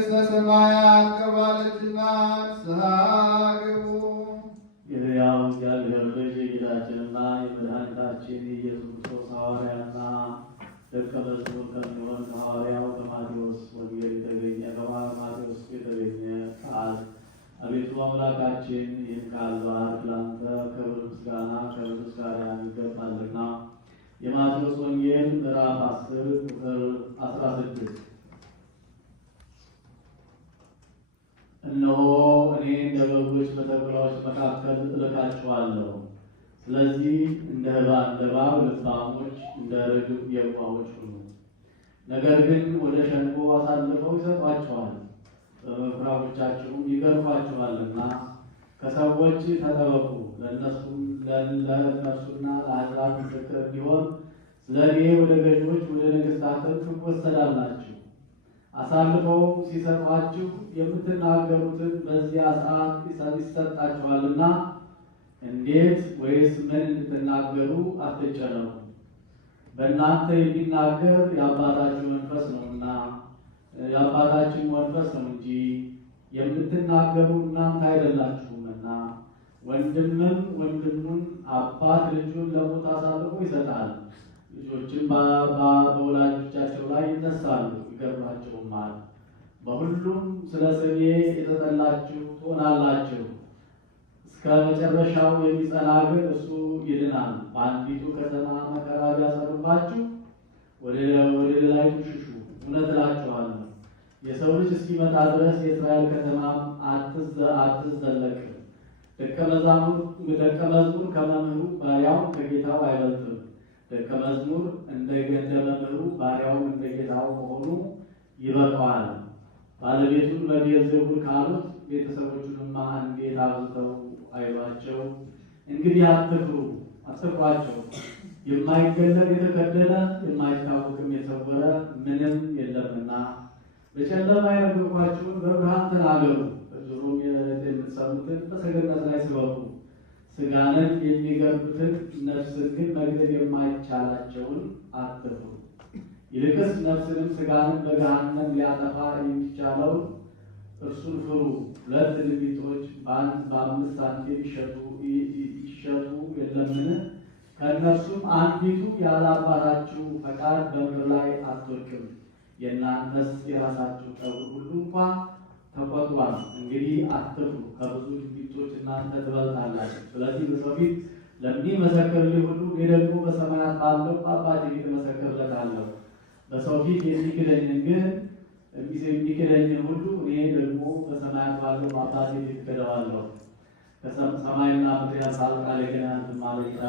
ሰማያት ቀርባለችና ንስሐ ግቡ። የሕያው እግዚአብሔር ልጅ የጌታችንና የመድኃኒታችን የኢየሱስ ክርስቶስ ሐዋርያና ደቀ መዝሙር ከሚሆን ከሐዋርያው ከማቴዎስ ወንጌል የተገኘ ከማቴዎስ የተገኘ ቃል። አቤቱ አምላካችን ይህን ቃል ባርክ፣ ላንተ ክብር ምስጋና ይገባልና። የማቴዎስ ወንጌል ምዕራፍ 10 ቁጥር 16 እነሆ እኔ እንደ በጎች በተኩላዎች መካከል እልካችኋለሁ። ስለዚህ እንደ እባብ ልባሞች፣ እንደ ርግብ የዋሆች ሁኑ። ነገር ግን ወደ ሸንጎ አሳልፈው ይሰጧችኋል፣ በምኵራቦቻችሁም ይገርፏችኋልና ከሰዎች ተጠበቁ። ለእነርሱና ለአሕዛብ ምስክር እንዲሆን ስለ እኔ ወደ ገዦች ወደ ነገሥታትም ትወሰዳላችሁ። አሳልፈው ሲሰጧችሁ የምትናገሩትን በዚያ ሰዓት ይሰጣችኋልና እንዴት ወይስ ምን እንድትናገሩ አትጨነቁ። በእናንተ የሚናገር የአባታችሁ መንፈስ ነውና የአባታችን መንፈስ ነው እንጂ የምትናገሩ እናንተ አይደላችሁምና። ወንድምም ወንድሙን፣ አባት ልጁን ለሞት አሳልፎ ይሰጣል። ልጆችም በወላጆቻቸው ላይ ይነሳሉ ይገድሏቸውማል። በሁሉም ስለ ስሜ የተጠላችሁ ትሆናላችሁ። እስከ መጨረሻው የሚጸና ግን እሱ ይድናል። በአንዲቱ ከተማ መከራ ቢያጸኑባችሁ ወደ ሌላይቱ ሽሹ። እውነት እላችኋለሁ የሰው ልጅ እስኪመጣ ድረስ የእስራኤል ከተማም አትዘለቅም። ደቀ መዝሙር ከመምህሩ ባሪያውም ከጌታው አይበልጥም። ደቀ መዝሙር እንደ መምህሩ ባሪያውም እንደ ጌታው መሆኑ ይበቃዋል። ባለቤቱን በቤልዜቡል ካሉት ቤተሰቦቹንማ እንዴት አብዝተው አይሏቸው። እንግዲህ አትፍሯቸው። የማይገለጥ የተከደነ የማይታወቅም የተሰወረ ምንም የለምና። በጨለማ የነገርኳችሁን በብርሃን ተናገሩ። በጆሮም የምትሰሙትን በሰገነት ላይ ስበኩ። ሥጋንን የሚገድሉትን ነፍስን ግን መግደል የማይቻላቸውን አትፍሩ። ይልቅስ ነፍስንም ሥጋንም በገሃነም ሊያጠፋ የሚቻለውን እርሱን ፍሩ። 2 ድንቢጦች በ5 ሳንቲም ይሸጡ የለምን? ከእነርሱም አንዲቱ ያለ አባታችሁ ፈቃድ በምድር ላይ አትወድቅም። የእናንተስ የራሳችሁ ጠጉር ሁሉ እንኳ ተቆጥሯል። እንግዲህ አትፍሩ፣ ከብዙ ድንቢጦች እናንተ ትበልጣላችሁ። ስለዚህ በሰው ፊት ለሚመሰክርልኝ ሁሉ እኔ ደግሞ በሰማያት ባለው አባቴ ፊት እመሰክርለታለሁ። በሰው ፊት የሚክደኝን ሁሉ እኔ ደግሞ በሰማያት ባለው አባቴ ፊት እክደዋለሁ። ከሰማይና ምድር ያልፋል፣ ቃሌ ግን አያልፍም አለ ጌታ።